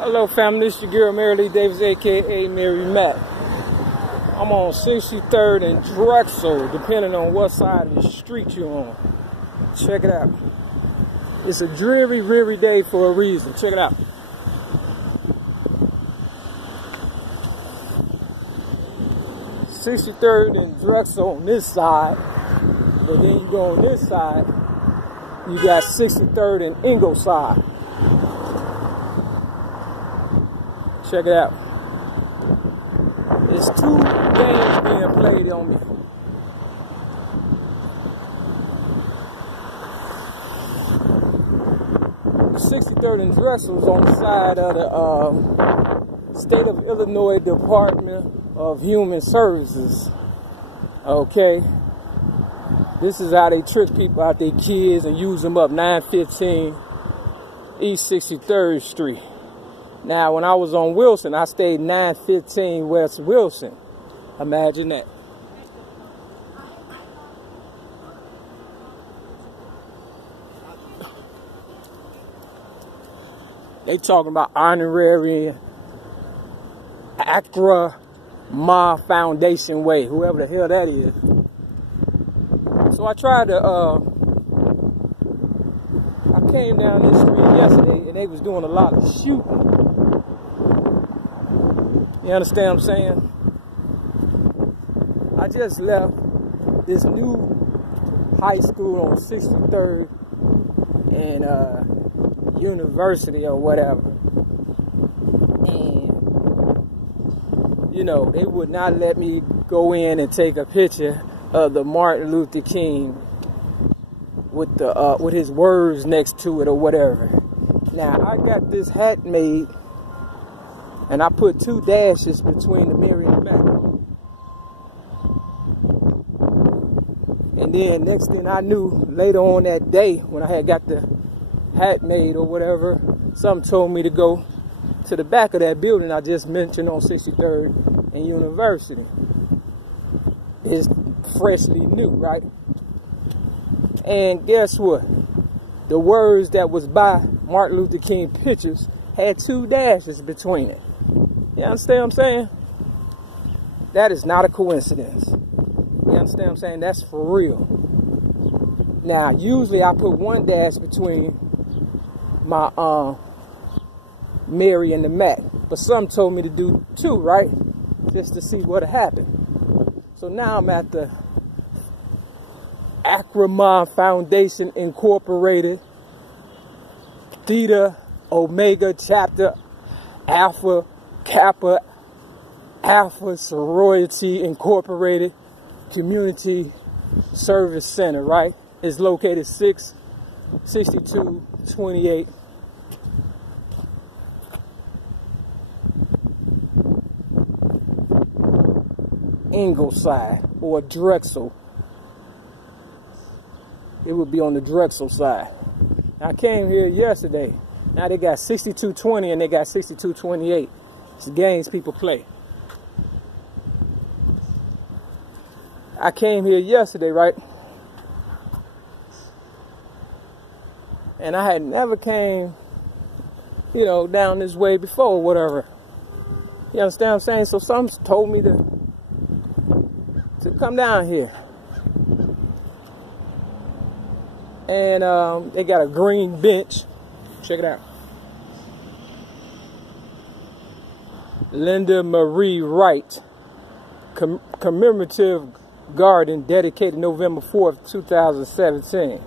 Hello family, this is your girl Mary Lee Davis, aka Mary Matt. I'm on 63rd and Drexel, depending on what side of the street you're on. Check it out. It's a dreary day for a reason. Check it out. "63rd and Drexel on this side, but then you go on this side, you got 63rd and Ingleside. Check it out. There's two games being played on me. The 63rd and Drexel is on the side of the State of Illinois Department of Human Services. Okay. This is how they trick people out their kids and use them up. 915 East 63rd Street. Now, when I was on Wilson, I stayed 915 West Wilson. Imagine that. They talking about honorary Accra Ma Foundation Way, whoever the hell that is. So I tried to, I came down this street yesterday and they was doing a lot of shooting. You understand what I'm saying? I just left this new high school on 63rd and University or whatever. And, you know, they would not let me go in and take a picture of the Martin Luther King with the with his words next to it or whatever. Now, I got this hat made and I put 2 dashes between the Mary and the Matt. And then next thing I knew, later on that day, when I had got the hat made or whatever, something told me to go to the back of that building I just mentioned on 63rd and University. It's freshly new, right? And guess what? The words that was by Martin Luther King pictures had 2 dashes between it. You understand what I'm saying? That is not a coincidence. You understand what I'm saying? That's for real. Now, usually I put 1 dash between my Mary and the Mac, but some told me to do 2, right? Just to see what happened. So now I'm at the Accra Ma Foundation Incorporated, Theta Omega Chapter Alpha Kappa Alpha Sorority Incorporated Community Service Center, right? It's located 66228 Ingleside or Drexel. It would be on the Drexel side. I came here yesterday. Now they got 6220 and they got 6228. It's games people play. I came here yesterday, right? And I had never came, you know, down this way before or whatever. You understand what I'm saying? So some told me to come down here. And they got a green bench. Check it out. Linda Marie Wright Commemorative Garden dedicated November 4th, 2017.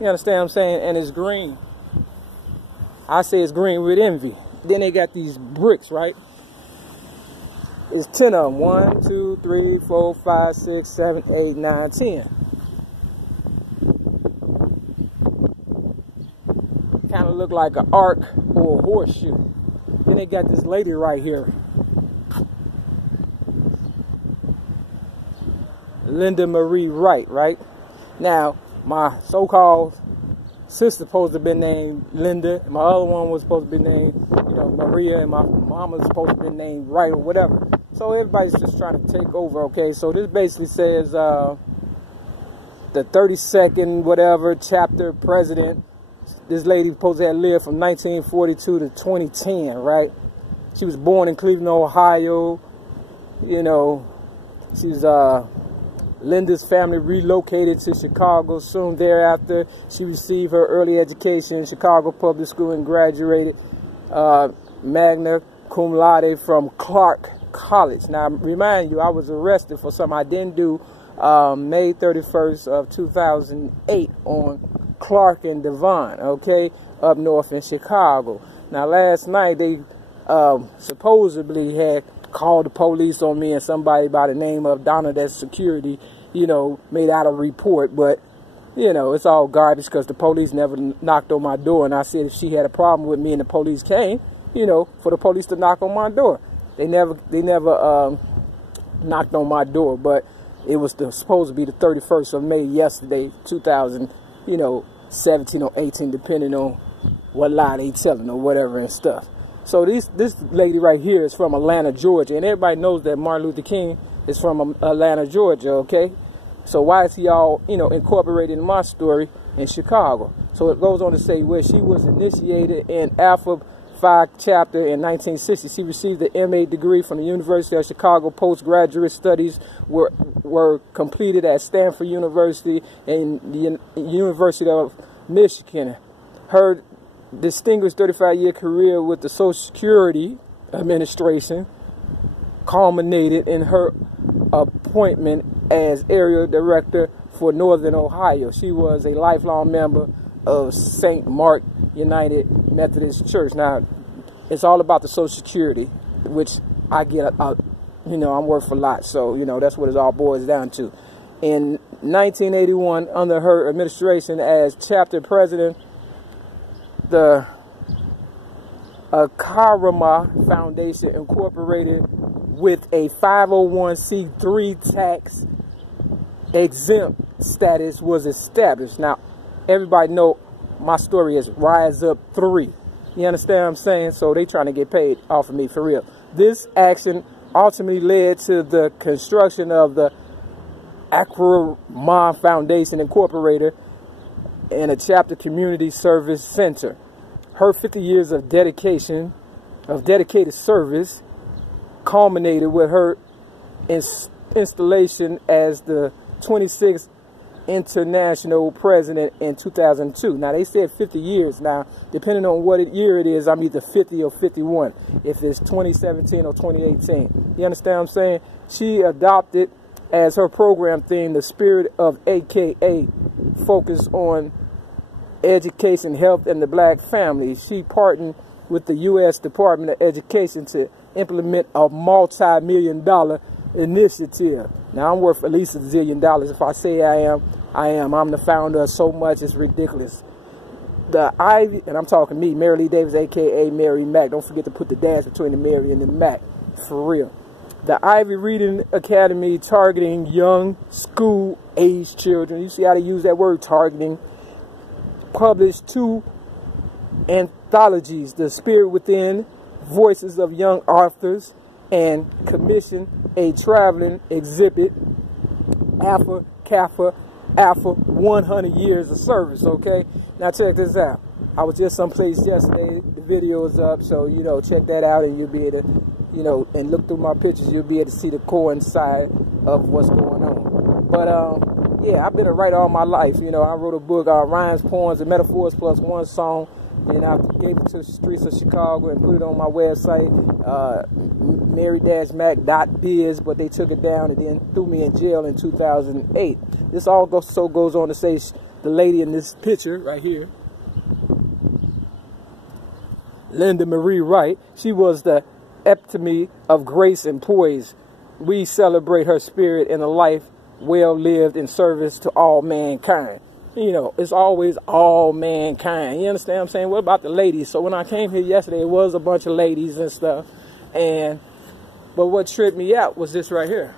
You understand what I'm saying? And it's green. I say it's green with envy. Then they got these bricks, right? It's 10 of them. 1, 2, 3, 4, 5, 6, 7, 8, 9, 10. Kind of look like an arc or a horseshoe. Then they got this lady right here. Linda Marie Wright, right? Now, my so-called sister supposed to be named Linda. And my other one was supposed to be named, you know, Maria. And my mama was supposed to be named Wright or whatever. So everybody's just trying to take over, okay? So this basically says the 32nd, whatever, chapter president this lady supposed to have lived from 1942 to 2010, right? She was born in Cleveland, Ohio. You know, she's Linda's family relocated to Chicago soon thereafter. She received her early education in Chicago Public School and graduated magna cum laude from Clark College. Now, remind you, I was arrested for something I didn't do May 31st of 2008 on Clark and Devon, okay, up north in Chicago. Now, last night they supposedly had called the police on me, and somebody by the name of Donna, that's security, you know, made out a report. But, you know, it's all garbage because the police never knocked on my door. And I said if she had a problem with me and the police came, you know, for the police to knock on my door. They never knocked on my door. But it was supposed to be the 31st of May yesterday, 2017 or 18, depending on what lie they telling or whatever and stuff. So this lady right here is from Atlanta, Georgia, and everybody knows that Martin Luther King is from Atlanta, Georgia, okay? So why is he all, you know, incorporated in my story in Chicago? So it goes on to say where she was initiated in Alpha Phi chapter in 1960. She received the MA degree from the University of Chicago. Postgraduate studies were completed at Stanford University and the University of Michigan. Her distinguished 35-year career with the Social Security Administration culminated in her appointment as area director for Northern Ohio. She was a lifelong member of St. Mark United Methodist Church. Now, it's all about the Social Security, which I get, you know, I'm worth a lot. So, you know, that's what it all boils down to. In 1981, under her administration as chapter president, the Karama Foundation Incorporated with a 501c3 tax exempt status was established. Now, everybody know my story is Rise Up 3. You understand what I'm saying? So they trying to get paid off of me for real. This action ultimately led to the construction of the Akramah Foundation Incorporated and a chapter community service center. Her 50 years of dedicated service culminated with her installation as the 26th international president in 2002. Now, they said 50 years. Now, depending on what year it is, I'm either 50 or 51, if it's 2017 or 2018. You understand what I'm saying? She adopted as her program theme the spirit of AKA, focused on education, health, and the black family. She partnered with the U.S. Department of Education to implement a multi-million-dollar initiative. Now, I'm worth at least $1 zillion. If I say I am, I am. I'm the founder of so much, it's ridiculous. The Ivy, and I'm talking me, Mary Lee Davis, a.k.a. Mary Mack. Don't forget to put the dash between the Mary and the Mack, for real. The Ivy Reading Academy, targeting young school-age children. You see how they use that word, targeting. Published 2 anthologies, The Spirit Within, Voices of Young Authors, and commissioned a traveling exhibit, Alpha Kappa Alpha 100 Years of Service, okay? Now check this out. I was just someplace yesterday, the video is up, so, you know, check that out and you'll be able to, you know, and look through my pictures, you'll be able to see the core inside of what's going on. But, yeah, I've been a writer all my life. You know, I wrote a book, Rhymes, Poems, and Metaphors Plus One Song, and I gave it to the streets of Chicago and put it on my website, mary-mac.biz, but they took it down and then threw me in jail in 2008. This also goes on to say the lady in this picture right here, Linda Marie Wright, she was the epitome of grace and poise. We celebrate her spirit and a life well lived in service to all mankind. You know, it's always all mankind. You understand what I'm saying? What about the ladies? So when I came here yesterday, it was a bunch of ladies and stuff. But what tripped me out was this right here.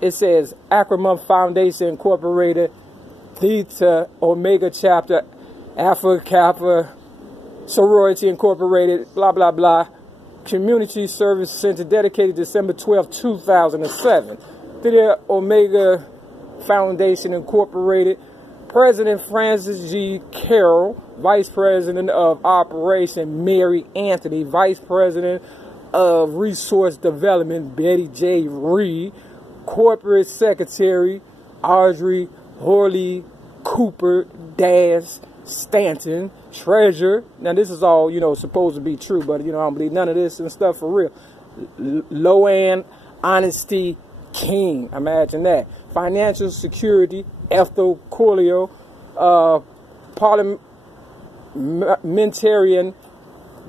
It says Akramah Foundation Incorporated, Theta Omega Chapter, Alpha Kappa Sorority Incorporated, blah, blah, blah. Community Service Center, dedicated December 12, 2007. Theta Omega Foundation Incorporated, President Francis G. Carroll, Vice President of Operation Mary Anthony, Vice President of Resource Development Betty J. Reed, Corporate Secretary Audrey Horley Cooper Dash Stanton, Treasurer. Now this is all, supposed to be true, but I don't believe none of this and stuff for real. Loanne Honesty King, imagine that. Financial Security Ethel Coolio, Parliamentarian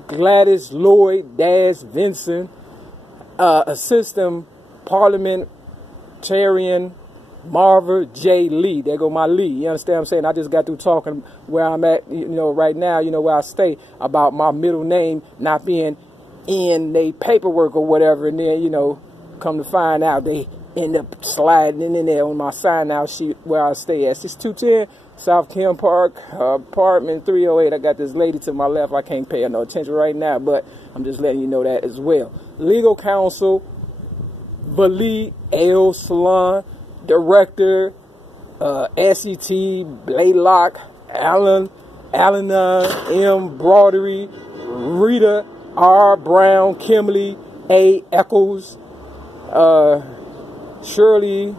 Gladys Lloyd Dash Vincent, Assistant Parliamentarian Marva J. Lee. There go my Lee. You understand what I'm saying? I just got through talking where I'm at, right now, where I stay, about my middle name not being in the paperwork or whatever. And then, come to find out, they end up sliding in there on my sign-out sheet where I stay at. 6210 South Kim Park, apartment 308. I got this lady to my left. I can't pay her no attention right now, but I'm just letting you know that as well. Legal counsel, Valee L. Salon. Director, SET, Blaylock, Alana M. Brodery, Rita R. Brown, Kimberly A. Eccles, Shirley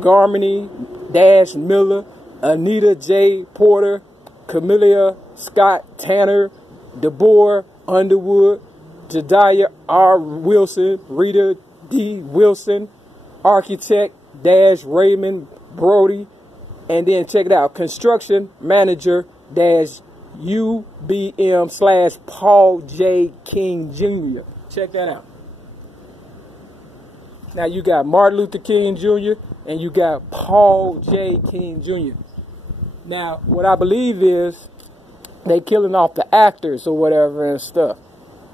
Garmany Dash Miller, Anita J. Porter, Camilla Scott Tanner, Deborah Underwood, Jediah R. Wilson, Rita D. Wilson, Architect Dash Raymond Brody, and then check it out, Construction Manager Dash UBM / Paul J. King Jr. Check that out. Now you got Martin Luther King Jr. and you got Paul J. King Jr. Now what I believe is they killing off the actors or whatever and stuff.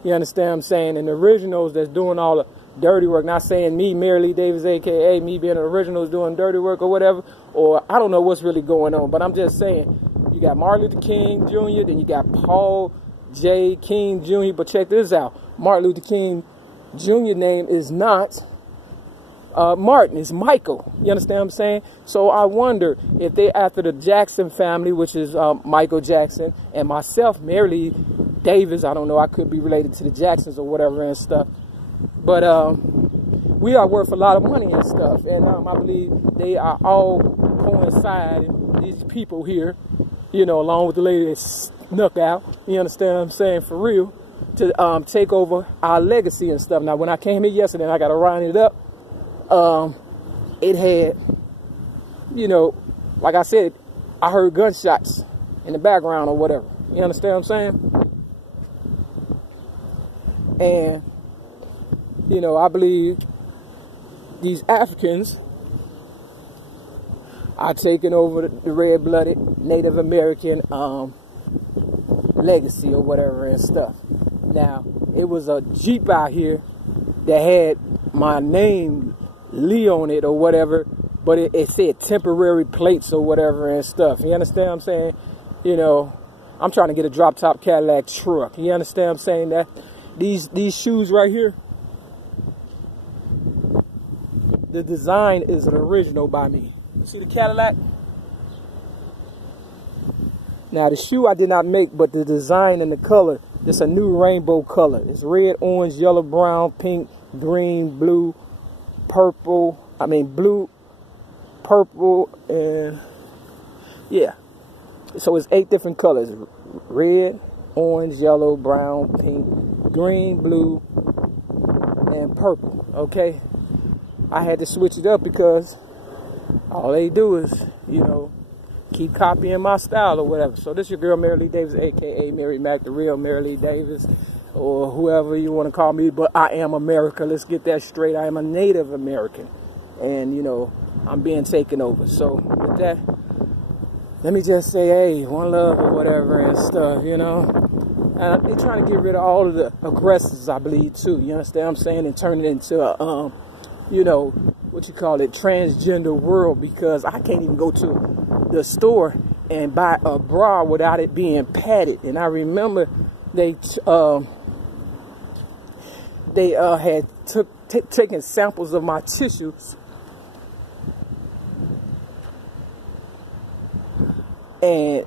You understand what I'm saying? And the originals that's doing all the dirty work, not saying me, Mary Lee Davis, aka me being an original, is doing dirty work or whatever, or I don't know what's really going on, but I'm just saying, you got Martin Luther King Jr., then you got Paul J. King Jr., but check this out, Martin Luther King Jr. name is not Martin, it's Michael. You understand what I'm saying? So I wonder if they after the Jackson family, which is Michael Jackson, and myself, Mary Lee Davis, I don't know, I could be related to the Jacksons or whatever and stuff. But we are worth a lot of money and stuff, and I believe they are all coinciding, these people here, along with the lady that snuck out, you understand what I'm saying, for real, to take over our legacy and stuff. Now, when I came here yesterday and I got to round it up, it had, like I said, I heard gunshots in the background or whatever. You understand what I'm saying? And I believe these Africans are taking over the red-blooded Native American legacy or whatever and stuff. Now, it was a Jeep out here that had my name, Lee, on it or whatever, but it said temporary plates or whatever and stuff. You understand what I'm saying? I'm trying to get a drop-top Cadillac truck. You understand what I'm saying? That these shoes right here, the design is an original by me. You see the Cadillac? Now the shoe I did not make, but the design and the color, it's a new rainbow color. It's red, orange, yellow, brown, pink, green, blue, purple. Blue, purple, and yeah. So it's 8 different colors. Red, orange, yellow, brown, pink, green, blue, and purple. Okay? I had to switch it up because all they do is, keep copying my style or whatever. So this is your girl, Mary Lee Davis, a.k.a. Mary Mac, the real Mary Lee Davis, or whoever you want to call me. But I am America. Let's get that straight. I am a Native American. And, I'm being taken over. So with that, let me just say, hey, one love or whatever and stuff, And they're trying to get rid of all of the aggressors, I believe, too. You understand what I'm saying? And turn it into a, transgender world, because I can't even go to the store and buy a bra without it being padded. And I remember they had taken samples of my tissues you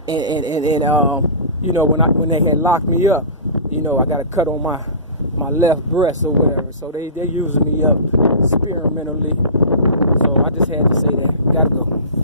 know, when they had locked me up, you know, I got a cut on my left breast or whatever. So they using me up experimentally. So I just had to say that. Gotta go.